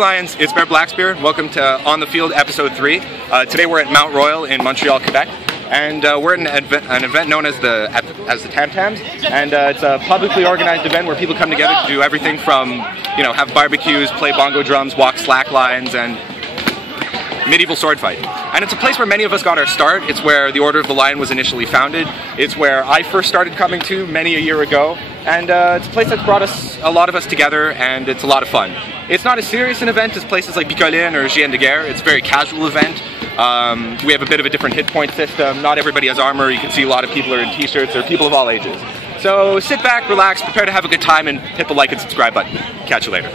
Lions, it's Bear Blackspear. Welcome to On the Field episode 3. Today we're at Mount Royal in Montreal, Quebec, and we're at an event known as the Tam Tams, and it's a publicly organized event where people come together to do everything from, you know, have barbecues, play bongo drums, walk slack lines, and medieval sword fight. And it's a place where many of us got our start. It's where the Order of the Lion was initially founded. It's where I first started coming to many a year ago. And it's a place that's brought a lot of us together, and it's a lot of fun. It's not as serious an event as places like Bicolin or Chien de Guerre. It's a very casual event. We have a bit of a different hit point system. Not everybody has armor. You can see a lot of people are in t-shirts. There are people of all ages. So sit back, relax, prepare to have a good time, and hit the like and subscribe button. Catch you later.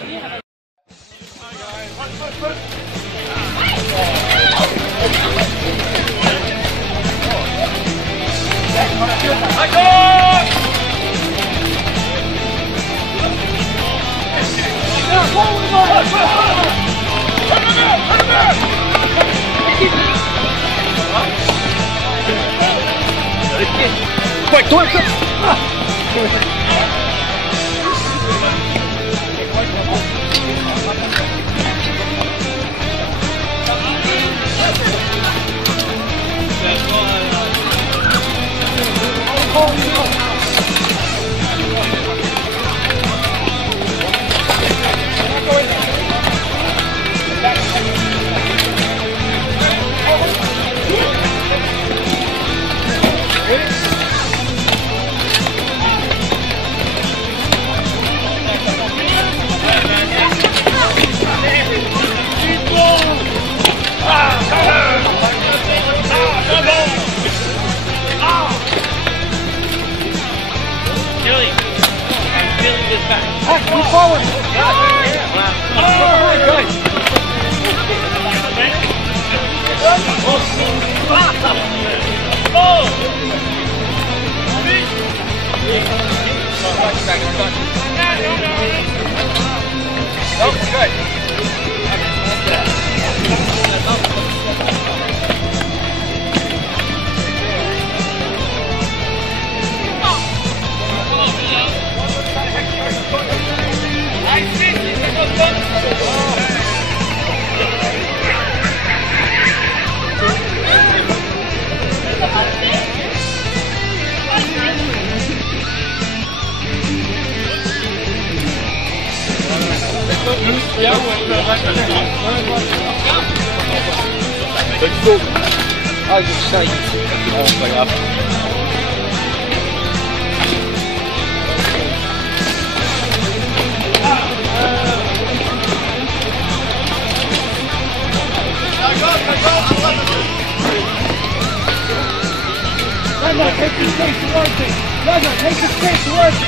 Quick, do it! Move forward! Take the space towards it! Take the space towards it!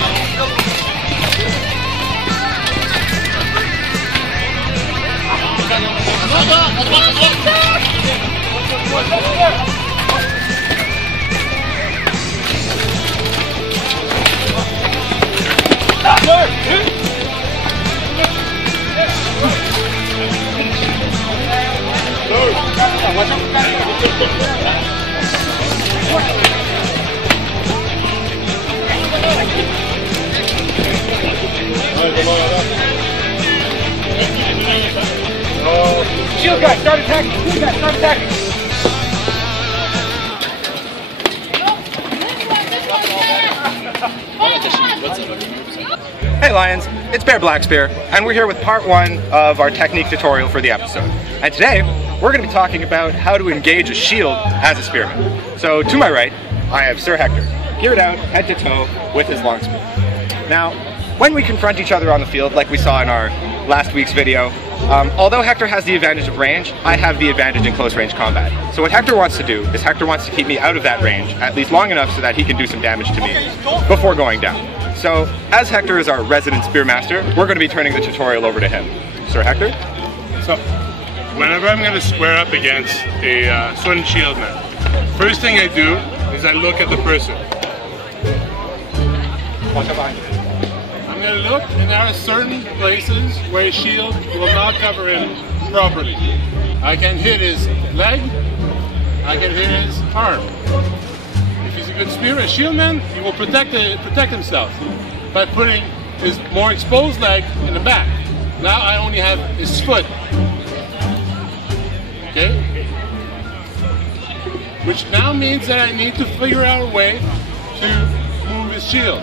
Shield guy, start attacking! Shield guy, start attacking! Hey Lions, it's Bear Blackspear, and we're here with part 1 of our technique tutorial for the episode. And today, we're going to be talking about how to engage a shield as a spearman. So to my right, I have Sir Hector, geared out head to toe with his long spear. Now, when we confront each other on the field, like we saw in our last week's video, although Hector has the advantage of range, I have the advantage in close range combat. So what Hector wants to do is Hector wants to keep me out of that range, at least long enough so that he can do some damage to me before going down. So, as Hector is our resident spearmaster, we're going to be turning the tutorial over to him. Sir Hector? So, whenever I'm going to square up against a sword and shield man, first thing I do is I look at the person. I'm going to look, and there are certain places where a shield will not cover him properly. I can hit his leg, I can hit his arm. If he's a good spear, a shield man, he will protect himself by putting his more exposed leg in the back. Now I only have his foot. Okay? Which now means that I need to figure out a way to move his shield.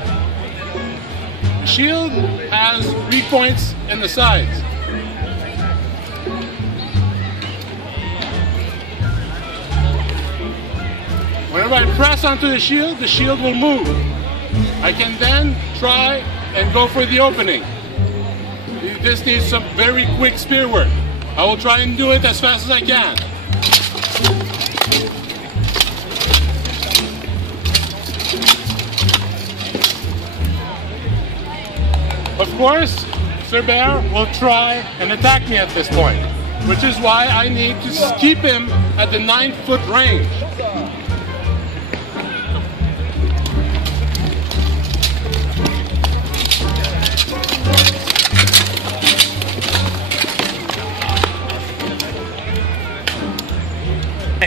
The shield has weak points in the sides. Whenever I press onto the shield will move. I can then try and go for the opening. This needs some very quick spear work. I will try and do it as fast as I can. Of course, Sir Bear will try and attack me at this point, which is why I need to keep him at the 9-foot range.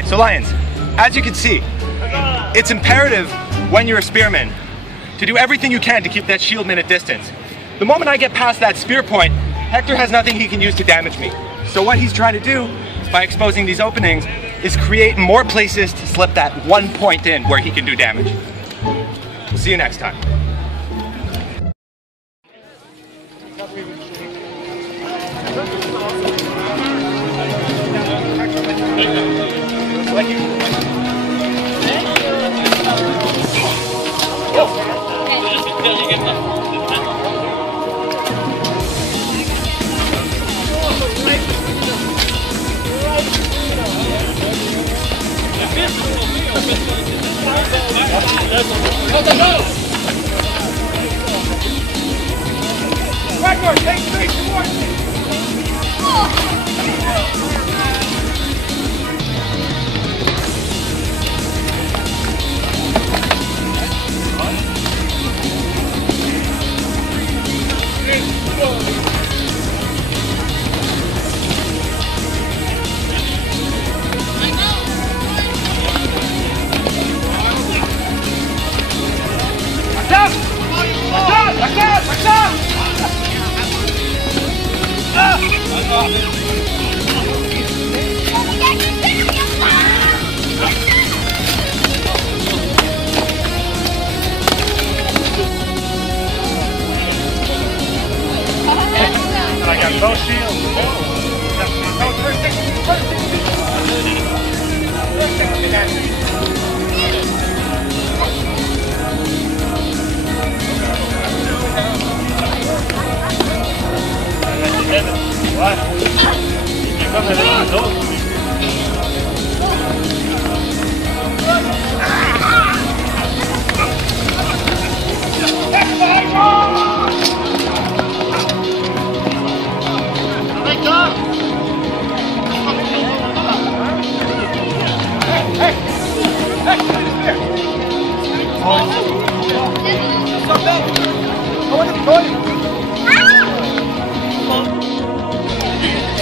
So Lions, as you can see, it's imperative when you're a spearman to do everything you can to keep that shieldman at distance. The moment I get past that spear point, Hector has nothing he can use to damage me. So what he's trying to do, by exposing these openings, is create more places to slip that one point in where he can do damage. We'll see you next time. Record, take straight towards me. I got both shields.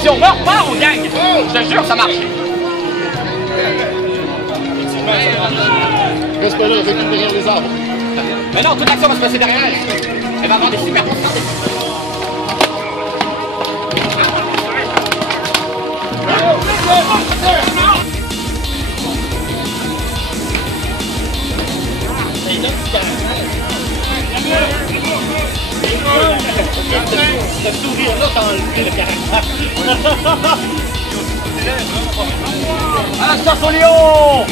Si on meurt pas, on gagne. Je te jure, ça marche. Reste pas là, recule derrière les arbres. Mais non, toute l'action va se passer derrière elle. Elle va avoir des super bons stands. Ce sourire-là t'a enlevé le caractère. Ah, ça, son lion!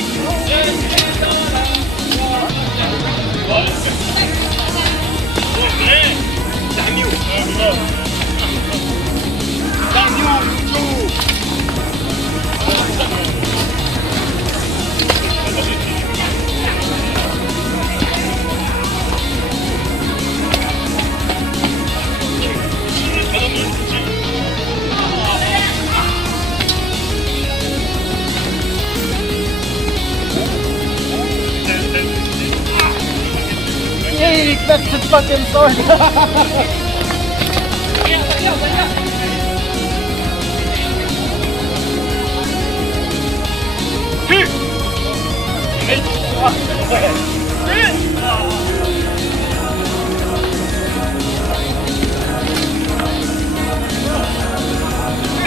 Hey, that's the fucking sword.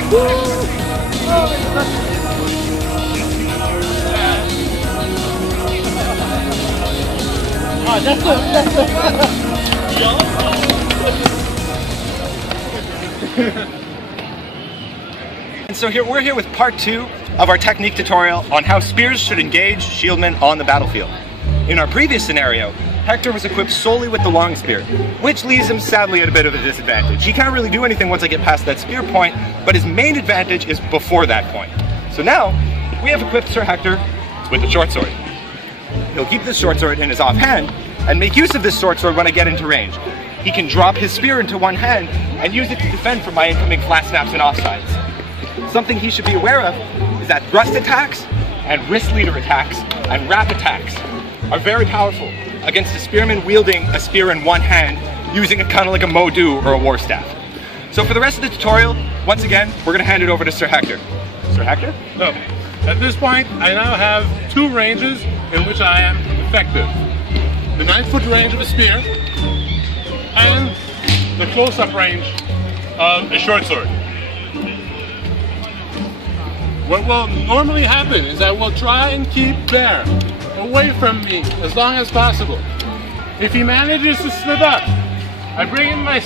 And so we're here with part 2 of our technique tutorial on how spears should engage shieldmen on the battlefield. In our previous scenario, Hector was equipped solely with the long spear, which leaves him sadly at a bit of a disadvantage. He can't really do anything once I get past that spear point, but his main advantage is before that point. So now, we have equipped Sir Hector with the short sword. He'll keep this short sword in his offhand and make use of this short sword when I get into range. He can drop his spear into one hand and use it to defend from my incoming flat snaps and offsides. Something he should be aware of is that thrust attacks and wrist leader attacks and wrap attacks are very powerful against a spearman wielding a spear in one hand using a kind of like a Modu or a war staff. So for the rest of the tutorial, once again, we're going to hand it over to Sir Hector. Sir Hector? So, at this point, I now have 2 ranges in which I am effective. The 9-foot range of a spear and the close-up range of a short sword. What will normally happen is I will try and keep Bear away from me as long as possible. If he manages to slip up, I bring in my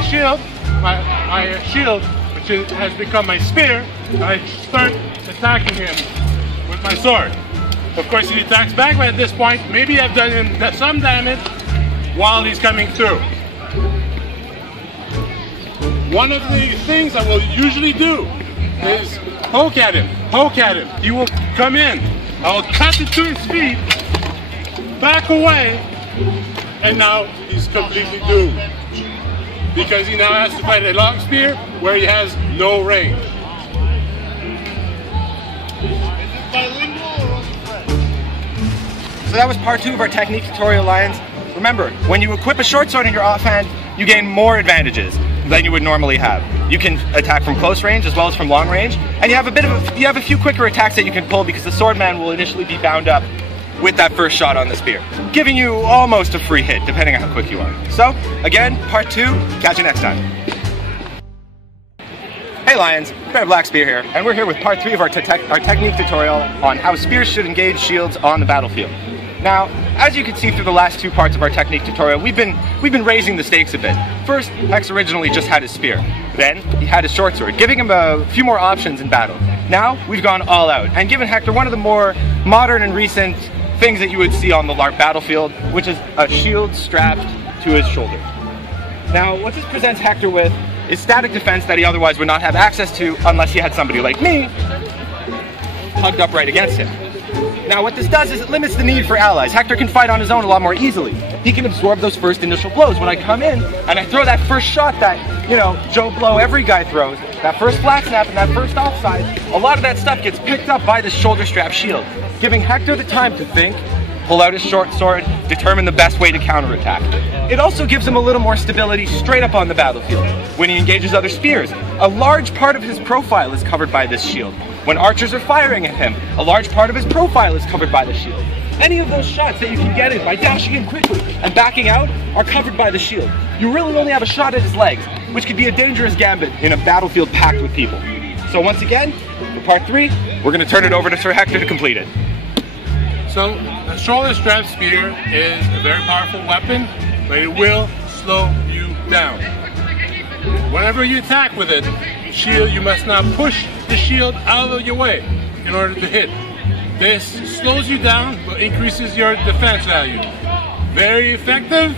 shield, my shield, which has become my spear, and I start attacking him with my sword. Of course, if he attacks back at this point, maybe I've done him some damage while he's coming through. One of the things I will usually do is poke at him. He will come in. I will cut it to his feet, back away, and now he's completely doomed. Because he now has to fight a long spear where he has no range. So that was part 2 of our technique tutorial, Lions. Remember, when you equip a short sword in your offhand, you gain more advantages than you would normally have. You can attack from close range as well as from long range, and you have a few quicker attacks that you can pull because the swordman will initially be bound up with that first shot on the spear, giving you almost a free hit depending on how quick you are. So, again, part 2, catch you next time. Hey Lions, Bear Blackspear here, and we're here with part 3 of our technique tutorial on how spears should engage shields on the battlefield. Now, as you can see through the last 2 parts of our technique tutorial, we've been raising the stakes a bit. First, Hex originally just had his spear. Then, he had his short sword, giving him a few more options in battle. Now, we've gone all out, and given Hector one of the more modern and recent things that you would see on the L.A.R.P battlefield, which is a shield strapped to his shoulder. Now, what this presents Hector with is static defense that he otherwise would not have access to unless he had somebody like me hugged up right against him. Now what this does is it limits the need for allies. Hector can fight on his own a lot more easily. He can absorb those first initial blows. When I come in and I throw that first shot that, you know, Joe Blow every guy throws, that first flat snap and that first offside, a lot of that stuff gets picked up by the shoulder strap shield, giving Hector the time to think, pull out his short sword, determine the best way to counterattack. It also gives him a little more stability straight up on the battlefield. When he engages other spears, a large part of his profile is covered by this shield. When archers are firing at him, a large part of his profile is covered by the shield. Any of those shots that you can get in by dashing in quickly and backing out are covered by the shield. You really only have a shot at his legs, which could be a dangerous gambit in a battlefield packed with people. So once again, for part 3, we're going to turn it over to Sir Hector to complete it. So, a shoulder strap spear is a very powerful weapon, but it will slow you down. Whenever you attack with it, shield, you must now push the shield out of your way in order to hit. This slows you down, but increases your defense value. Very effective,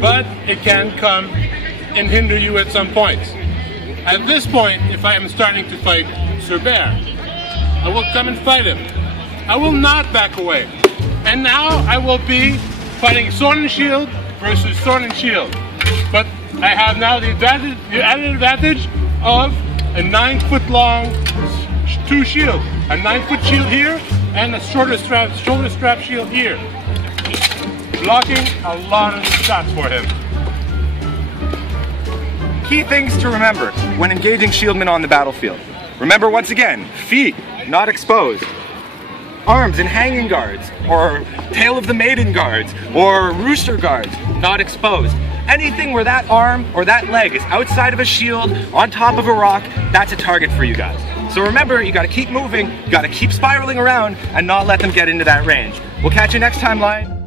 but it can come and hinder you at some points. At this point, if I am starting to fight Sir Bear, I will come and fight him. I will not back away. And now I will be fighting sword and shield versus sword and shield. But I have now the added advantage of a 9-foot long 2 shield. A 9-foot shield here and a shoulder strap shield here. Blocking a lot of the shots for him. Key things to remember when engaging shieldmen on the battlefield. Remember once again, feet not exposed. Arms in hanging guards, or tail of the maiden guards, or rooster guards, not exposed. anything where that arm or that leg is outside of a shield, on top of a rock, that's a target for you guys. So remember, you gotta keep moving, you gotta keep spiraling around, and not let them get into that range. We'll catch you next time, Lion.